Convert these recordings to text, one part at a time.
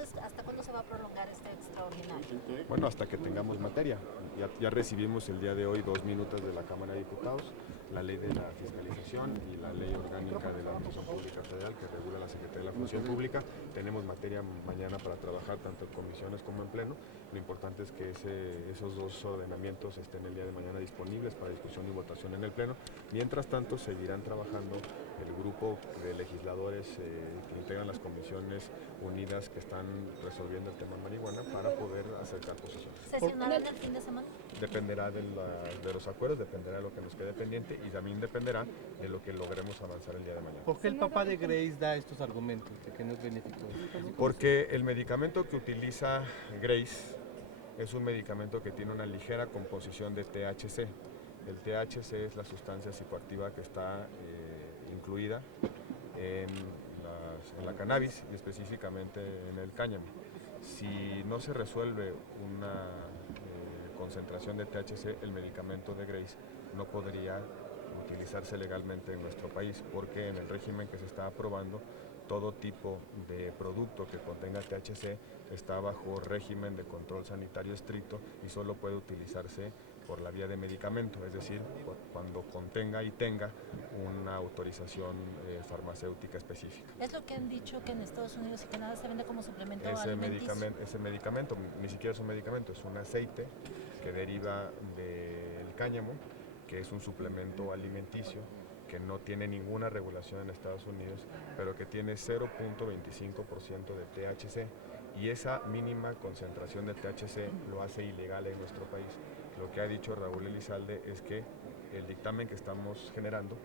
entonces, ¿hasta cuándo se va a prolongar este extraordinario? Bueno, hasta que tengamos materia. Ya recibimos el día de hoy 2 minutos de la Cámara de Diputados, la ley de la fiscalización y la ley orgánica de la Función Pública Federal que regula la Secretaría de la Función Pública. Tenemos materia mañana para trabajar tanto en comisiones como en pleno. Lo importante es que esos dos ordenamientos estén el día de mañana disponibles para discusión y votación en el pleno. Mientras tanto, seguirán trabajando el grupo de legisladores que integran las comisiones unidas que están resolviendo el tema de marihuana para poder acercar posiciones. ¿Sesionarán el fin de semana? Dependerá de los acuerdos, dependerá de lo que nos quede pendiente y también dependerá de lo que logremos avanzar el día de mañana. ¿Por qué el papá de Grace da estos argumentos de que no es benéfico? Porque el medicamento que utiliza Grace es un medicamento que tiene una ligera composición de THC. El THC es la sustancia psicoactiva que está incluida en la cannabis y específicamente en el cáñamo. Si no se resuelve una concentración de THC, el medicamento de Grace no podría utilizarse legalmente en nuestro país, porque en el régimen que se está aprobando, todo tipo de producto que contenga THC está bajo régimen de control sanitario estricto y solo puede utilizarse por la vía de medicamento, es decir, cuando contenga y tenga una autorización farmacéutica específica. Es lo que han dicho que en Estados Unidos y Canadá se vende como suplemento Ese alimenticio. medicamento ni siquiera es un medicamento, es un aceite que deriva del cáñamo, que es un suplemento alimenticio que no tiene ninguna regulación en Estados Unidos, pero que tiene 0.25% de THC, y esa mínima concentración de THC lo hace ilegal en nuestro país. Lo que ha dicho Raúl Elizalde es que el dictamen que estamos generando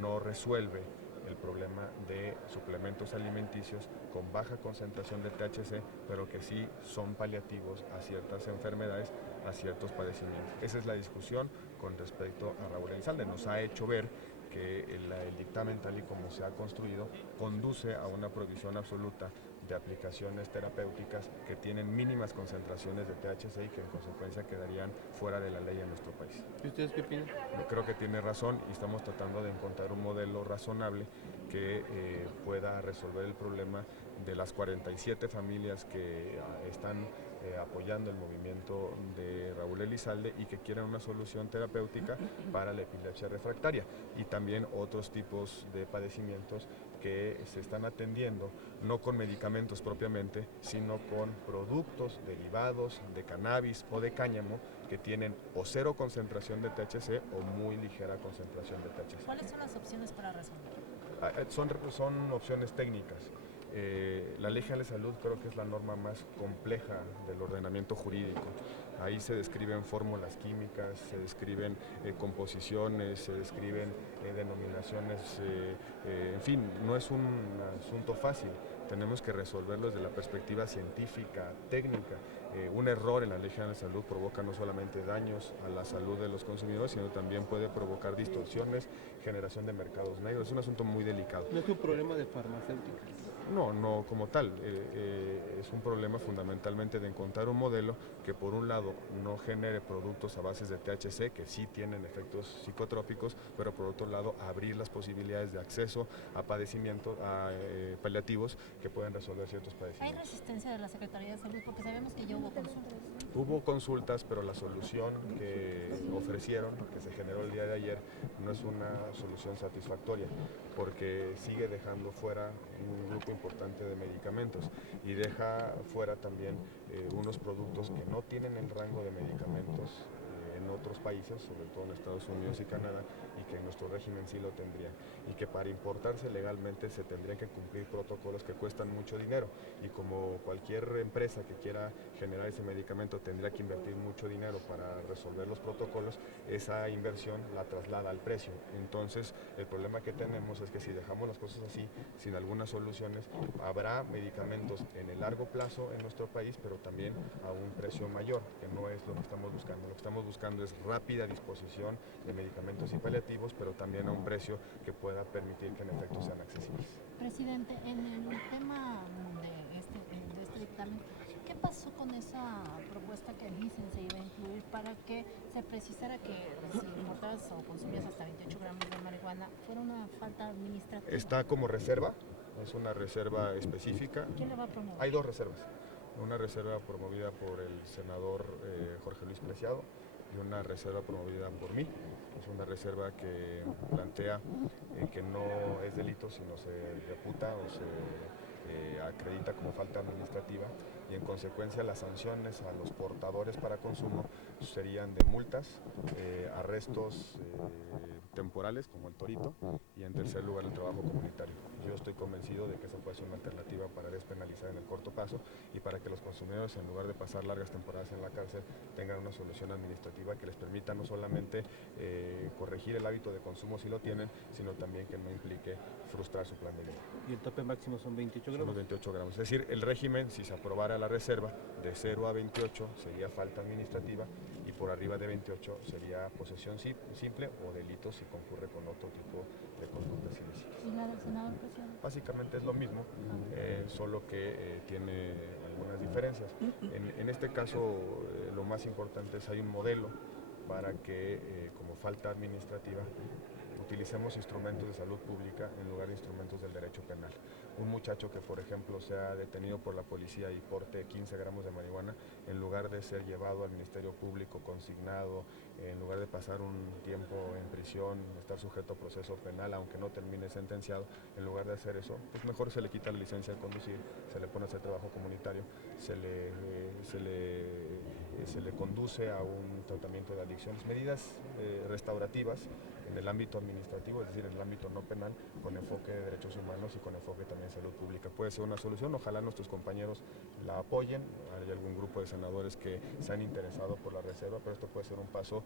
no resuelve el problema de suplementos alimenticios con baja concentración de THC, pero que sí son paliativos a ciertas enfermedades, a ciertos padecimientos. Esa es la discusión con respecto a Raúl Elizalde. Nos ha hecho ver que el dictamen tal y como se ha construido conduce a una prohibición absoluta de aplicaciones terapéuticas que tienen mínimas concentraciones de THC y que en consecuencia quedarían fuera de la ley en nuestro país. ¿Y ustedes qué opinan? Yo creo que tiene razón y estamos tratando de encontrar un modelo razonable que pueda resolver el problema de las 47 familias que están apoyando el movimiento de Raúl Elizalde y que quieren una solución terapéutica para la epilepsia refractaria y también otros tipos de padecimientos que se están atendiendo no con medicamentos propiamente, sino con productos derivados de cannabis o de cáñamo que tienen o cero concentración de THC o muy ligera concentración de THC. ¿Cuáles son las opciones para resolver? Son opciones técnicas. La Ley General de Salud creo que es la norma más compleja del ordenamiento jurídico. Ahí se describen fórmulas químicas, se describen composiciones, se describen denominaciones, en fin, no es un asunto fácil. Tenemos que resolverlo desde la perspectiva científica, técnica. Un error en la Ley General de Salud provoca no solamente daños a la salud de los consumidores, sino también puede provocar distorsiones, generación de mercados negros. Es un asunto muy delicado. ¿No es un problema de farmacéuticas? No como tal. Es un problema fundamentalmente de encontrar un modelo que por un lado no genere productos a bases de THC que sí tienen efectos psicotrópicos, pero por otro lado abrir las posibilidades de acceso a padecimientos, a paliativos que pueden resolver ciertos ¿Hay padecimientos. resistencia de la Secretaría de Salud? Porque sabemos que ya hubo consultas. Hubo consultas, pero la solución que ofrecieron, que se generó el día de ayer, no es una solución satisfactoria, porque sigue dejando fuera un grupo importante de medicamentos y deja fuera también unos productos que no tienen el rango de medicamentos en otros países, sobre todo en Estados Unidos y Canadá, y que en nuestro régimen sí lo tendrían, y que para importarse legalmente se tendrían que cumplir protocolos que cuestan mucho dinero, y como cualquier empresa que quiera generar ese medicamento tendría que invertir mucho dinero para resolver los protocolos, esa inversión la traslada al precio. Entonces el problema que tenemos es que si dejamos las cosas así, sin algunas soluciones, habrá medicamentos en el largo plazo en nuestro país, pero también a un precio mayor, que no es lo que estamos buscando. Lo que estamos buscando es rápida disposición de medicamentos y paliativos, pero también a un precio que pueda permitir que en efecto sean accesibles. Presidente, en el tema de este dictamen, ¿qué pasó con esa propuesta que dicen se iba a incluir para que se precisara que si importabas o consumías hasta 28 gramos de marihuana fuera una falta administrativa? Está como reserva, es una reserva específica. ¿Quién la va a promover? Hay dos reservas. Una reserva promovida por el senador Jorge Luis Preciado y una reserva promovida por mí. Es una reserva que plantea que no es delito, sino se reputa o se acredita como falta administrativa, y en consecuencia las sanciones a los portadores para consumo serían de multas, arrestos temporales como el Torito, y en tercer lugar el trabajo comunitario. Yo estoy convencido de que esa puede ser una alternativa para despenalizar en el corto plazo y para que los consumidores, en lugar de pasar largas temporadas en la cárcel, tengan una solución administrativa que les permita no solamente corregir el hábito de consumo si lo tienen, sino también que no implique frustrar su plan de vida. Y el tope máximo son 28 gramos. Son los 28 gramos. Es decir, el régimen, si se aprobara la reserva, de 0 a 28 sería falta administrativa y por arriba de 28 sería posesión simple o delito si concurre con otro tipo de conductas ilícitas. ¿Y la del senador Preciado? Básicamente es lo mismo, solo que tiene algunas diferencias. En este caso, lo más importante es hay un modelo para que, como falta administrativa, utilicemos instrumentos de salud pública en lugar de instrumentos del derecho penal. Un muchacho que, por ejemplo, sea detenido por la policía y porte 15 gramos de marihuana, en lugar de ser llevado al Ministerio Público, consignado, en lugar de pasar un tiempo en prisión, estar sujeto a proceso penal, aunque no termine sentenciado, en lugar de hacer eso, pues mejor se le quita la licencia de conducir, se le pone a hacer trabajo comunitario, se le conduce a un tratamiento de adicciones, medidas restaurativas en el ámbito administrativo, es decir, en el ámbito no penal, con enfoque de derechos humanos y con enfoque también de salud pública. Puede ser una solución, ojalá nuestros compañeros la apoyen, hay algún grupo de senadores que se han interesado por la reserva, pero esto puede ser un paso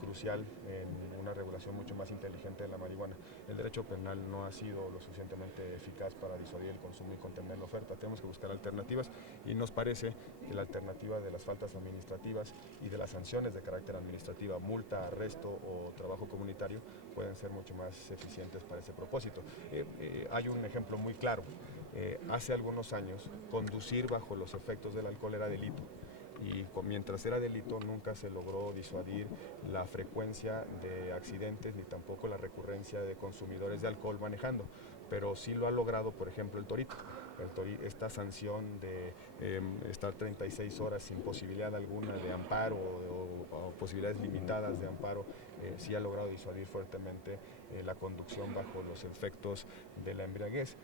crucial en una regulación mucho más inteligente de la marihuana. El derecho penal no ha sido lo suficientemente eficaz para disuadir el consumo y contener la oferta, tenemos que buscar alternativas y nos parece que la alternativa de las faltas administrativas y de las sanciones de carácter administrativa, multa, arresto o trabajo comunitario, pueden ser mucho más eficientes para ese propósito. Hay un ejemplo muy claro. Hace algunos años, conducir bajo los efectos del alcohol era delito. Y mientras era delito nunca se logró disuadir la frecuencia de accidentes ni tampoco la recurrencia de consumidores de alcohol manejando, pero sí lo ha logrado, por ejemplo, el Torito. Esta sanción de estar 36 horas sin posibilidad alguna de amparo o posibilidades limitadas de amparo, sí ha logrado disuadir fuertemente la conducción bajo los efectos de la embriaguez.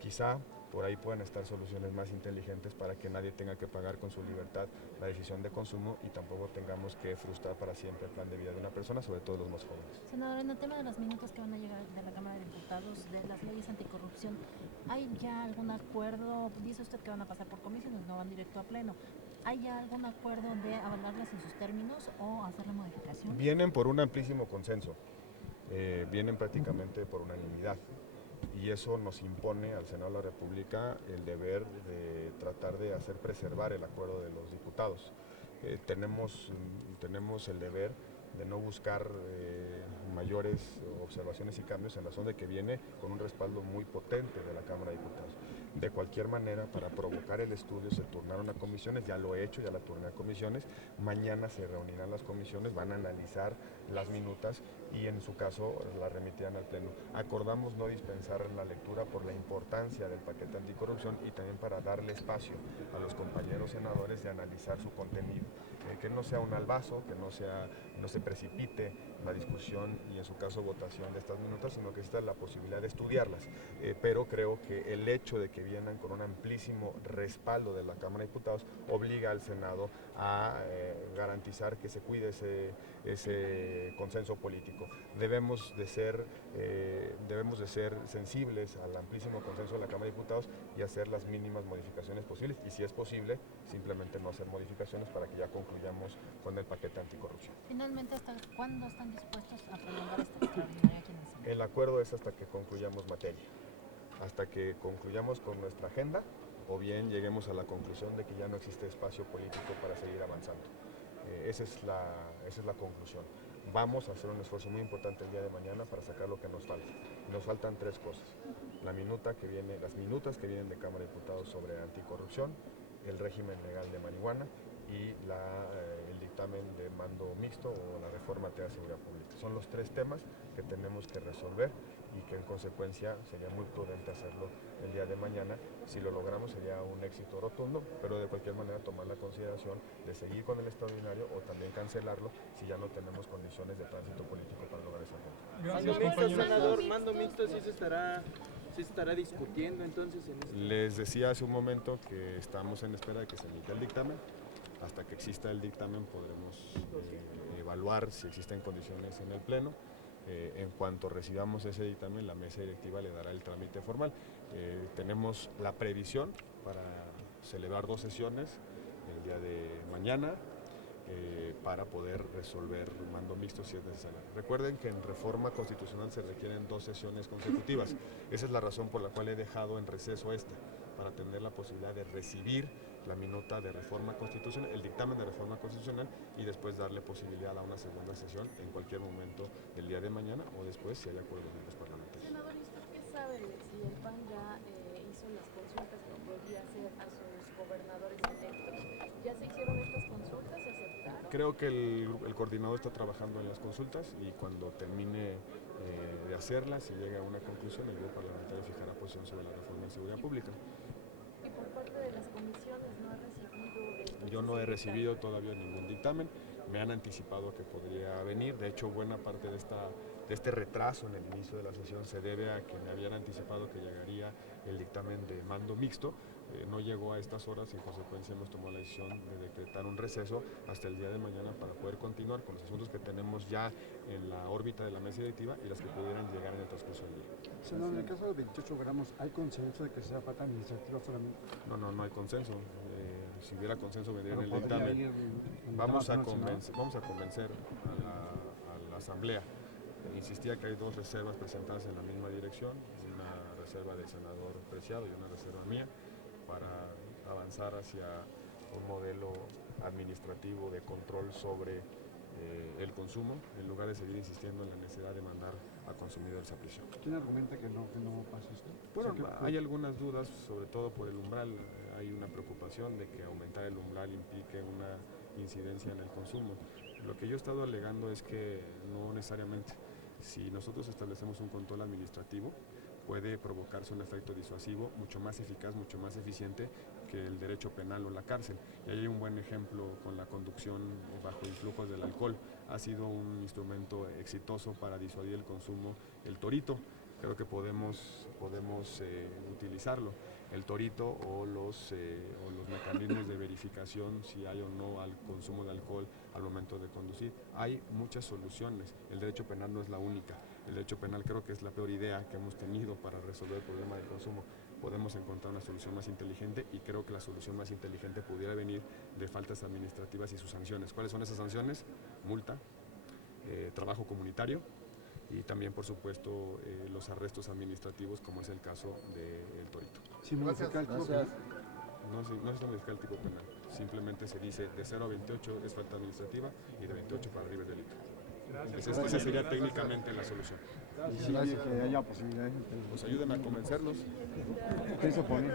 Quizá por ahí pueden estar soluciones más inteligentes para que nadie tenga que pagar con su libertad la decisión de consumo y tampoco tengamos que frustrar para siempre el plan de vida de una persona, sobre todo los más jóvenes. Senador, en el tema de los minutos que van a llegar de la Cámara de Diputados, de las leyes anticorrupción, ¿hay ya algún acuerdo? Dice usted que van a pasar por comisiones, no van directo a pleno. ¿Hay ya algún acuerdo de avalarlas en sus términos o hacerle modificación? Vienen por un amplísimo consenso, vienen prácticamente por unanimidad. Y eso nos impone al Senado de la República el deber de tratar de hacer preservar el acuerdo de los diputados. Tenemos el deber de no buscar mayores observaciones y cambios en razón de que viene con un respaldo muy potente de la Cámara de Diputados. De cualquier manera, para provocar el estudio se turnaron a comisiones, ya lo he hecho, ya la turné a comisiones, mañana se reunirán las comisiones, van a analizar las minutas y en su caso la remitirán al Pleno. Acordamos no dispensar la lectura por la importancia del paquete anticorrupción y también para darle espacio a los compañeros senadores de analizar su contenido, que no sea un albazo, que no se precipite la discusión y en su caso votación de estas minutas, sino que exista la posibilidad de estudiarlas. Pero creo que el hecho de que vienen con un amplísimo respaldo de la Cámara de Diputados obliga al Senado a garantizar que se cuide ese consenso político. Debemos de ser sensibles al amplísimo consenso de la Cámara de Diputados y hacer las mínimas modificaciones posibles y si es posible simplemente no hacer modificaciones para que ya concluyamos con el paquete anticorrupción. Finalmente, ¿hasta cuándo están dispuestos a prolongar esta extraordinaria aquí en el Senado? El acuerdo es hasta que concluyamos materia, hasta que concluyamos con nuestra agenda o bien lleguemos a la conclusión de que ya no existe espacio político para seguir avanzando. Esa es la conclusión. Vamos a hacer un esfuerzo muy importante el día de mañana para sacar lo que nos falta. Nos faltan tres cosas. Las minutas que vienen de Cámara de Diputados sobre anticorrupción, el régimen legal de marihuana y el dictamen de mando mixto o la reforma de la seguridad pública. Son los tres temas que tenemos que resolver y que en consecuencia sería muy prudente hacerlo el día de mañana. Si lo logramos sería un éxito rotundo, pero de cualquier manera tomar la consideración de seguir con el extraordinario o también cancelarlo si ya no tenemos condiciones de tránsito político para lograr ese punto. Mando mixto, senador, mando mixto, sí se estará discutiendo entonces en este... Les decía hace un momento que estamos en espera de que se emita el dictamen. Hasta que exista el dictamen podremos evaluar si existen condiciones en el Pleno. En cuanto recibamos ese dictamen, la mesa directiva le dará el trámite formal. Tenemos la previsión para celebrar 2 sesiones el día de mañana para poder resolver mando mixto si es necesario. Recuerden que en reforma constitucional se requieren 2 sesiones consecutivas. Esa es la razón por la cual he dejado en receso esta, para tener la posibilidad de recibir la minuta de reforma constitucional, el dictamen de reforma constitucional y después darle posibilidad a una segunda sesión en cualquier momento del día de mañana o después si hay acuerdo de los parlamentarios. Senador, ¿y usted qué sabe si el PAN ya hizo las consultas que podía hacer a sus gobernadores electos? ¿Ya se hicieron estas consultas? ¿Se aceptaron? Creo que el coordinador está trabajando en las consultas y cuando termine de hacerlas y llegue a una conclusión, el grupo parlamentario fijará posición sobre la reforma en seguridad pública. Y por parte de las comisiones no ha recibido... Yo no he recibido todavía ningún dictamen, me han anticipado que podría venir, de hecho buena parte de este retraso en el inicio de la sesión se debe a que me habían anticipado que llegaría el dictamen de mando mixto, no llegó a estas horas y en consecuencia hemos tomado la decisión de decretar un receso hasta el día de mañana para poder continuar con los asuntos que tenemos ya en la órbita de la mesa directiva y las que pudieran llegar en el transcurso del día. Senador, en el caso de los 28 gramos, ¿hay consenso de que sea falta administrativa solamente? No hay consenso. Si hubiera consenso vendría en el dictamen. Vamos a convencer a la Asamblea. Insistía que hay 2 reservas presentadas en la misma dirección, una reserva del senador Preciado y una reserva mía, para avanzar hacia un modelo administrativo de control sobre el consumo, en lugar de seguir insistiendo en la necesidad de mandar a consumidores a prisión. ¿Quién argumenta que no pasa esto? Bueno, hay algunas dudas, sobre todo por el umbral. Hay una preocupación de que aumentar el umbral implique una incidencia en el consumo. Lo que yo he estado alegando es que no necesariamente. Si nosotros establecemos un control administrativo, puede provocarse un efecto disuasivo mucho más eficaz, mucho más eficiente que el derecho penal o la cárcel. Y ahí hay un buen ejemplo con la conducción bajo influjos del alcohol. Ha sido un instrumento exitoso para disuadir el consumo, el torito. Creo que podemos utilizarlo, el torito o los mecanismos de verificación si hay o no al consumo de alcohol al momento de conducir. Hay muchas soluciones, el derecho penal no es la única. El derecho penal creo que es la peor idea que hemos tenido para resolver el problema del consumo. Podemos encontrar una solución más inteligente y creo que la solución más inteligente pudiera venir de faltas administrativas y sus sanciones. ¿Cuáles son esas sanciones? Multa, trabajo comunitario y también, por supuesto, los arrestos administrativos, como es el caso del torito. Sí, modifica el tipo penal. No se modifica el tipo penal, simplemente se dice de 0 a 28 es falta administrativa y de 28 para arriba es delito. Esa sería técnicamente la solución. Y si hace que haya posibilidades. Pues ayuden a convencerlos. ¿Qué se opone?